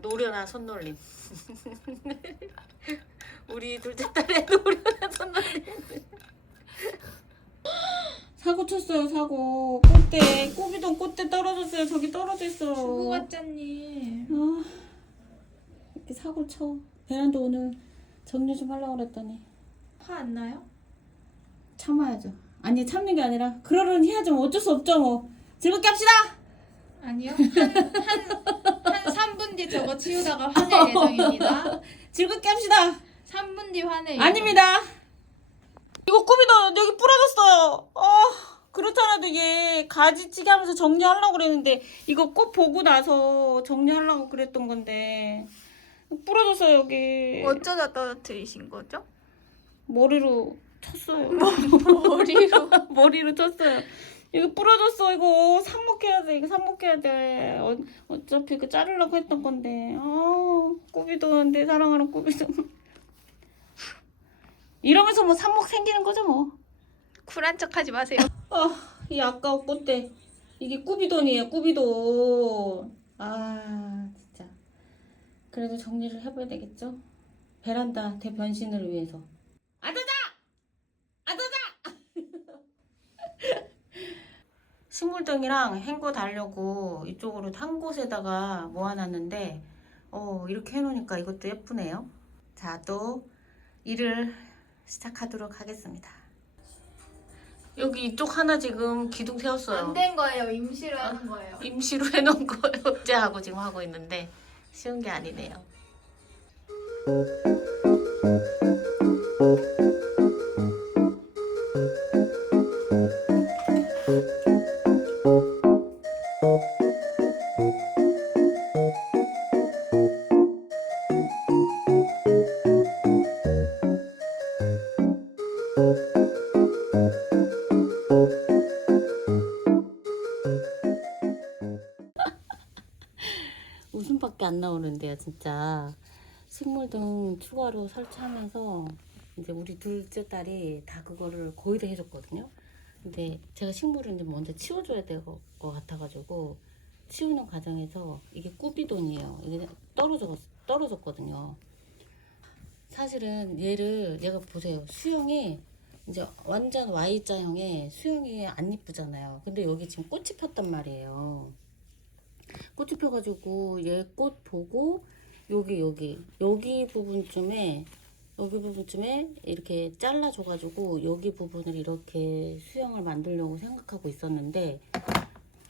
노련한 손놀림. 우리 둘째 딸의 노련한 손놀림. 사고 쳤어요 사고 꽃대 꼬비동 꽃대 떨어졌어요 저기 떨어져 있어 수고 갔잖니. 아, 이렇게 사고 쳐 베란다 오늘 정리 좀 하려고 그랬더니 화 안 나요? 참아야죠 아니 참는 게 아니라 그러려니 해야죠 뭐 어쩔 수 없죠 뭐 즐겁게 합시다 아니요. 한한 3분 뒤 저거 치우다가 화낼 예정입니다. 즐겁게 합시다 3분 뒤 화낼. 아닙니다. 이거 꾸미도 여기 부러졌어요. 어, 그렇잖아도 얘 가지치기 하면서 정리하려고 그랬는데 이거 꽃 보고 나서 정리하려고 그랬던 건데 부러졌어요 여기. 어쩌다 떨어뜨리신 거죠? 머리로 쳤어요. 머리로. 머리로 쳤어요. 이거 부러졌어 이거 삽목해야 돼 이거 삽목해야 돼 어, 어차피 그 자르려고 했던 건데 아 꾸비도 내 사랑하는 꾸비도 이러면서 뭐 삽목 생기는 거죠 뭐 쿨한 척하지 마세요. 아, 이 아까운 꽃대. 이게 꾸비돈이에요, 꾸비돈. 아. 그래도 정리를 해봐야 되겠죠? 베란다 대변신을 위해서. 아자자! 아자자! 식물등이랑 헹궈 달려고 이쪽으로 한 곳에다가 모아놨는데, 어, 이렇게 해놓으니까 이것도 예쁘네요. 자, 또 일을 시작하도록 하겠습니다. 여기 이쪽 하나 지금 기둥 세웠어요. 안 된 거예요. 임시로 하는 거예요. 임시로 해놓은 거 협제하고 지금 하고 있는데 쉬운 게 아니네요. 웃음밖에 안 나오는데요, 진짜. 식물등 추가로 설치하면서 이제 우리 둘째 딸이 다 그거를 거의 다 해줬거든요. 근데 제가 식물을 이제 먼저 치워줘야 될 것 같아가지고 치우는 과정에서 이게 꾸비돈이에요. 이게 떨어져 떨어졌거든요. 사실은 얘를 얘가 보세요. 수영이 이제 완전 Y자형의 수영이 안 이쁘잖아요. 근데 여기 지금 꽃이 폈단 말이에요. 꽃이 펴가지고 얘 꽃 보고 여기 여기 여기 부분쯤에 여기 부분쯤에 이렇게 잘라줘가지고 여기 부분을 이렇게 수영을 만들려고 생각하고 있었는데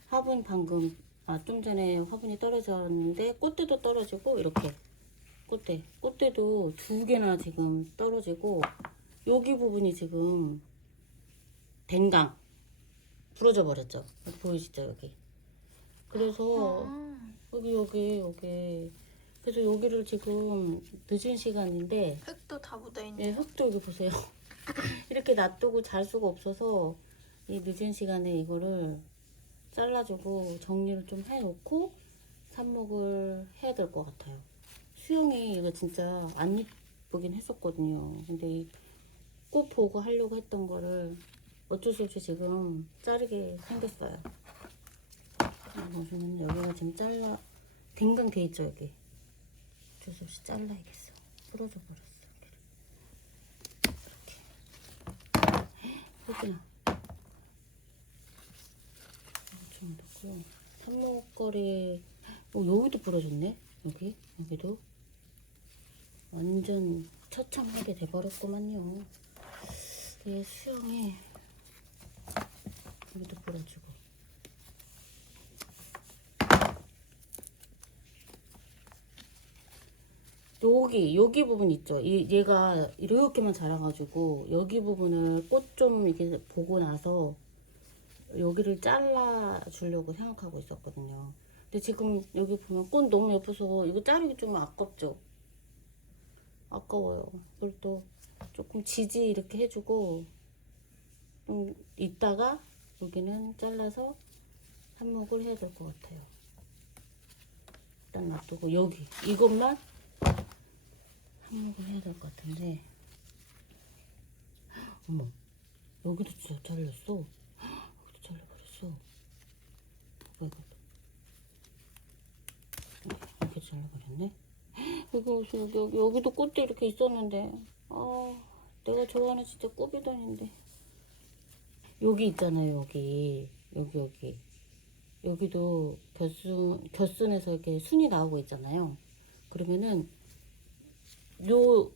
화분 방금 아 좀 전에 화분이 떨어졌는데 꽃대도 떨어지고 이렇게 꽃대 꽃대도 두 개나 지금 떨어지고 여기 부분이 지금 댕강. 부러져 버렸죠. 보이시죠 여기 그래서 여기 여기 여기. 그래서 여기를 지금 늦은 시간인데 흙도 다 묻어있네. 예, 흙도 여기 보세요. 이렇게 놔두고 잘 수가 없어서 이 늦은 시간에 이거를 잘라주고 정리를 좀 해놓고 삽목을 해야 될 것 같아요. 수영이 이거 진짜 안 이쁘긴 했었거든요. 근데 이꽃 보고 하려고 했던 거를 어쩔 수 없이 지금 자르게 생겼어요 보시면 여기가 지금 잘라 댕강 돼 있죠 여기? 어쩔 수 없이 잘라야겠어. 부러져 버렸어 이렇게. 이렇게. 좀 넣고 삽목거리 어 여기도 부러졌네 여기? 여기도? 완전 처참하게 돼버렸구만요. 얘 수영이 여기도 부러지고 여기 여기 부분 있죠. 이 얘가 이렇게만 자라가지고 여기 부분을 꽃 좀 이렇게 보고 나서 여기를 잘라 주려고 생각하고 있었거든요. 근데 지금 여기 보면 꽃 너무 예뻐서 이거 자르기 좀 아깝죠. 아까워요. 그걸 또 조금 지지 이렇게 해주고 좀 이따가 여기는 잘라서 삽목을 해야 될 것 같아요. 일단 놔두고 여기 이것만 삽목을 해야 될 것 같은데. 어머 여기도 진짜 잘렸어. 여기도 잘려버렸어. 봐봐 이거? 이렇게 잘려버렸네? 무슨 여기, 여기, 여기도 꽃도 이렇게 있었는데. 아 내가 좋아하는 진짜 꽃이던인데. 여기 있잖아요 여기. 여기 여기. 여기도 겨순 겨순에서 이렇게 순이 나오고 있잖아요. 그러면은 요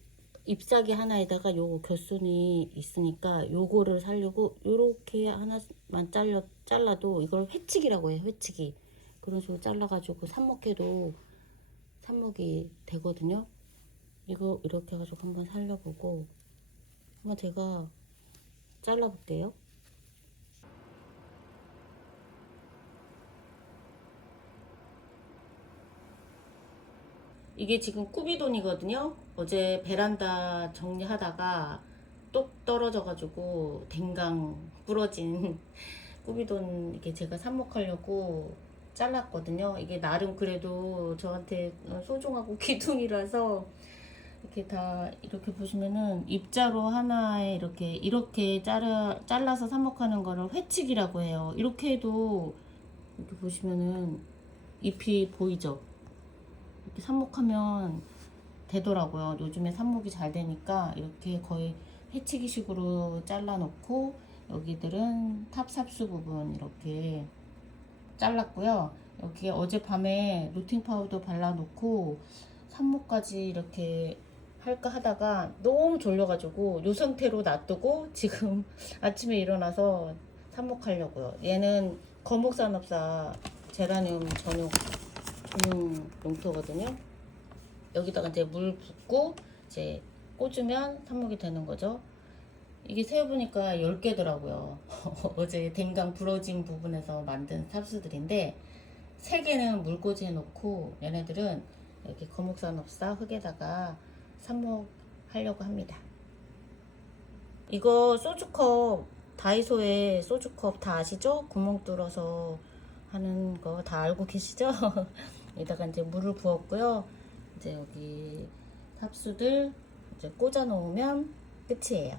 잎사귀 하나에다가 요 겨순이 있으니까 요거를 살려고 요렇게 하나만 잘려 잘라도 이걸 회치기라고 해요 회치기. 그런 식으로 잘라가지고 삽목해도 삽목이 되거든요. 이거 이렇게 해가지고 한번 살려보고 한번 제가 잘라볼게요 이게 지금 꾸비돈이거든요. 어제 베란다 정리하다가 똑 떨어져가지고 댕강 부러진 꾸비돈 이게 제가 삽목하려고 잘랐거든요. 이게 나름 그래도 저한테 소중하고 기둥이라서 이렇게 다 이렇게 보시면은 입자로 하나에 이렇게 이렇게 자르, 잘라서 삽목하는 거를 회치기라고 해요. 이렇게 해도 이렇게 보시면은 잎이 보이죠? 이렇게 삽목하면 되더라고요. 요즘에 삽목이 잘 되니까 이렇게 거의 해치기 식으로 잘라놓고 여기들은 탑삽수 부분 이렇게 잘랐고요. 여기에 어젯밤에 루팅 파우더 발라놓고 삽목까지 이렇게 할까 하다가 너무 졸려가지고 요 상태로 놔두고 지금 아침에 일어나서 삽목하려고요. 얘는 거목산업사 제라늄 전용 전용 용토거든요. 여기다가 이제 물 붓고 이제 꽂으면 삽목이 되는 거죠. 이게 세어보니까 10개더라고요. 어제 댕강 부러진 부분에서 만든 삽수들인데 3개는 물꽂이 해놓고 얘네들은 이렇게 거목산업사 흙에다가 삽목 하려고 합니다. 이거 소주컵 다이소에 소주컵 다 아시죠? 구멍 뚫어서 하는 거 다 알고 계시죠? 여기다가 이제 물을 부었고요. 이제 여기 삽수들 이제 꽂아 놓으면 끝이에요.